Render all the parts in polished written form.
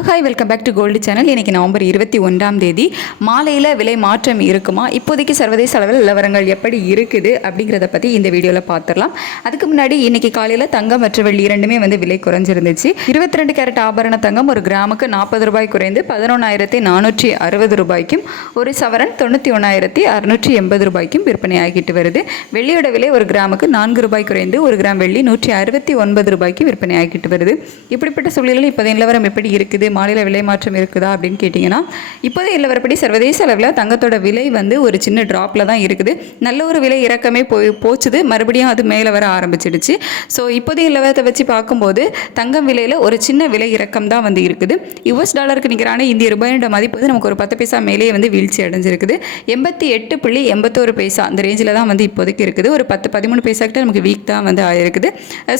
Hello hi welcome back to gold channel. இன்றைக்கி November 21 மாலையில் விலை மாற்றம் இருக்குமா, இப்போதைக்கு சர்வதேச அளவில் நிலவரங்கள் எப்படி இருக்குது அப்படிங்கிறத பற்றி இந்த வீடியோவில் பார்த்துடலாம். அதுக்கு முன்னாடி இன்றைக்கி காலையில் தங்கம் மற்றும் வெள்ளி இரண்டுமே விலை குறைஞ்சிருந்துச்சு. 22 கேரட் ஆபரண தங்கம் ஒரு கிராமுக்கு 40 ரூபாய் குறைந்து 11,460 ரூபாய்க்கும், ஒரு சவரன் 91,680 ரூபாய்க்கும் விற்பனையாகிட்டு வருது. வெள்ளியோட விலை ஒரு கிராமுக்கு 4 ரூபாய் குறைந்து ஒரு கிராம் வெள்ளி 169 ரூபாய்க்கு விற்பனையாகிட்டு வருது. இப்படிப்பட்ட சூழலில் இப்போதைய நிலவரம் எப்படி இருக்குது, மாநில விலை மாற்றம் இருக்குதா அப்படின்னு கேட்டிங்கன்னா, இப்போதைய நிலவரப்படி சர்வதேச அளவில் தங்கத்தோட விலை ஒரு சின்ன ட்ராப்பில் தான் இருக்குது. நல்ல ஒரு விலை இறக்கமே போச்சுது, மறுபடியும் அது மேலே வர ஆரம்பிச்சிடுச்சு. ஸோ இப்போதைய நிலவரத்தை வச்சு பார்க்கும்போது தங்கம் விலையில் ஒரு சின்ன விலை இறக்கம் தான் இருக்குது. US டாலருக்கு நிகரான இந்திய ரூபாயோட மதிப்பு நமக்கு ஒரு 10 பைசா மேலேயே வீழ்ச்சி அடைஞ்சிருக்குது. 88.81 பைசா அந்த ரேஞ்சில் தான் இப்போதைக்கு இருக்குது. ஒரு 10-13 பைசா கிட்ட நமக்கு வீக் தான் ஆயிருக்குது.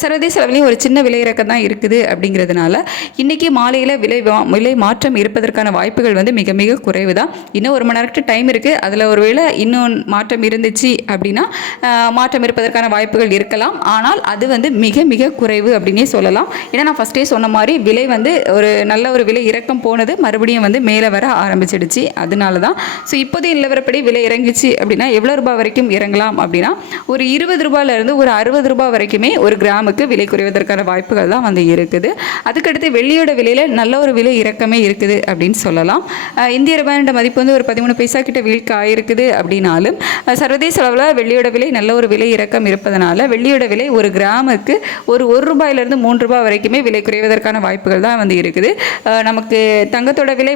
சர்வதேச அளவிலையும் ஒரு சின்ன விலை இறக்கம் தான் இருக்குது. அப்படிங்கிறதுனால இன்னைக்கு மாலையில் விலை மாற்றம் இருப்பதற்கான வாய்ப்புகள் மிக மிக குறைவு தான். இன்னும் 1 மணி நேரத்துக்கு டைம் இருக்குது. அதில் ஒருவேளை இன்னும் மாற்றம் இருந்துச்சு அப்படின்னா மாற்றம் இருப்பதற்கான வாய்ப்புகள் இருக்கலாம். ஆனால் அது மிக மிக குறைவு அப்படின்னே சொல்லலாம். ஏன்னா நான் ஃபஸ்ட்டே சொன்ன மாதிரி விலை ஒரு நல்ல ஒரு விலை இறக்கம் போனது மறுபடியும் மேலே வர ஆரம்பிச்சிடுச்சு. அதனால தான் ஸோ இப்போதைய நிலவரப்படி விலை இறங்கிச்சு அப்படின்னா எவ்வளோ ரூபாய் வரைக்கும் இறங்கலாம் அப்படின்னா ஒரு 20 ரூபாயிலிருந்து ஒரு 60 ரூபாய் வரைக்குமே ஒரு கிராமுக்கு விலை குறைவதற்கான வாய்ப்புகள் தான் இருக்குது. அதுக்கடுத்து வெள்ளியோட விலையில் நல்ல ஒரு விலை இறக்கமே இருக்குது அப்படின்னு சொல்லலாம். இந்திய ரூபாயோட மதிப்பு ஒரு 13 பைசா கிட்ட வீழ்ச்சி ஆயிருக்குது. அப்படின்னாலும் சர்வதேச அளவில் வெள்ளியோட விலை நல்ல ஒரு விலை இறக்கம் இருப்பதனால வெள்ளியோட விலை ஒரு கிராமுக்கு ஒரு ரூபாயிலிருந்து 3 ரூபாய் வரைக்குமே விலை குறைவதற்கான வாய்ப்புகள் தான் இருக்குது. நமக்கு தங்கத்தோட விலை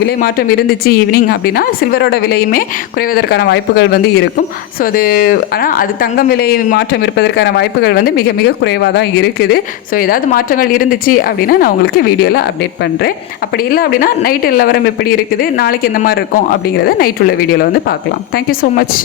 விலை மாற்றம் இருந்துச்சு ஈவினிங் அப்படின்னா சில்வரோட விலையுமே குறைவதற்கான வாய்ப்புகள் இருக்கும். ஸோ ஆனால் அது தங்கம் விலை மாற்றம் இருப்பதற்கான வாய்ப்புகள் மிக மிக குறைவாக தான் இருக்குது. ஸோ ஏதாவது மாற்றங்கள் இருந்துச்சு அப்படின்னா நான் உங்களுக்கு வீடியோவில் அப்டேட் பண்ணுறேன். அப்படி இல்லை அப்படின்னா நைட்டு நிலவரம் எப்படி இருக்குது, நாளைக்கு எந்த மாதிரி இருக்கும் அப்படிங்கிறத நைட் உள்ள வீடியோவில் பார்க்கலாம். Thank you so much.